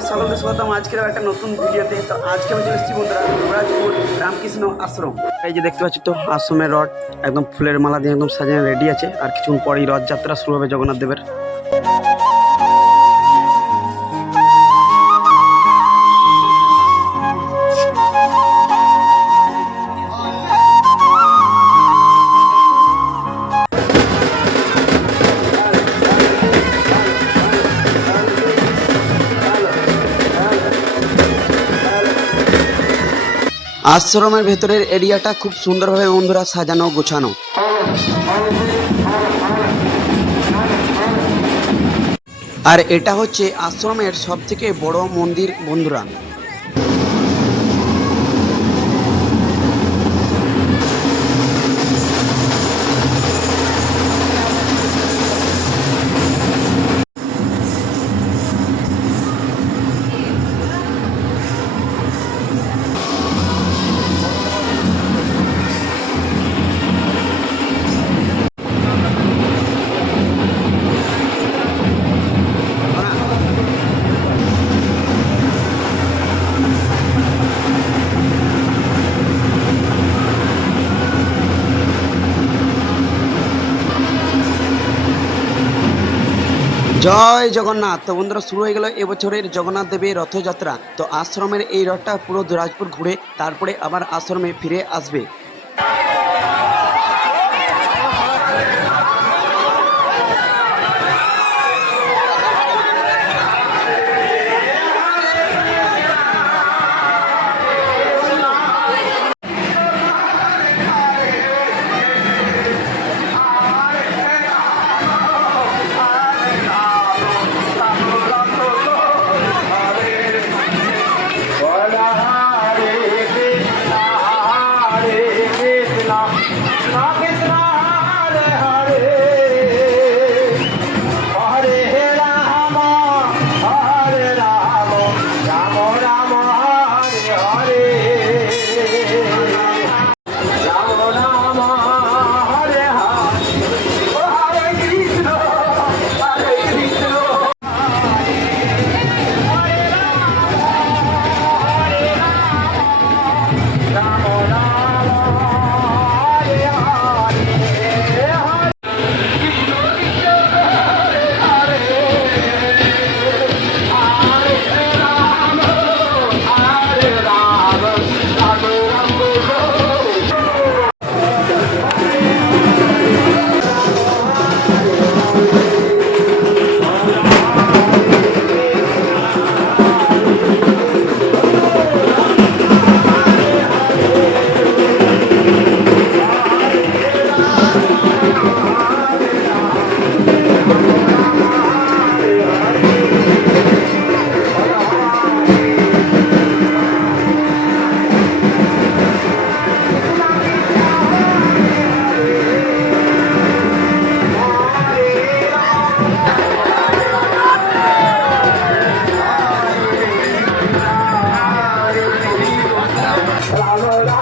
তোমাদের সকলকে স্বাগতম আজকের একটা নতুন ভিডিওতে। তো আজকে আমি চলে এসেছি বন্ধুরা যুবরাজপুর রামকৃষ্ণ আশ্রম। এই যে দেখতে পাচ্ছি তো, আশ্রমের রথ, একদম ফুলের মালা দিয়ে একদম সাজানো রেডি আছে। আর কিছুক্ষণ পরেই রথযাত্রা শুরু হবে জগন্নাথ দেবের। আশ্রমের ভেতরের এরিয়াটা খুব সুন্দরভাবে বন্ধুরা সাজানো, গোছানো। আর এটা হচ্ছে আশ্রমের সবথেকে বড় মন্দির, বন্ধুরা। জয় জগন্নাথ। তো বন্ধুরা, শুরু হয়ে গেল এবছরের জগন্নাথ দেবের রথযাত্রা। তো আশ্রমের এই রথটা পুরো দুরাজপুর ঘুরে তারপরে আবার আশ্রমে ফিরে আসবে। la la la la la la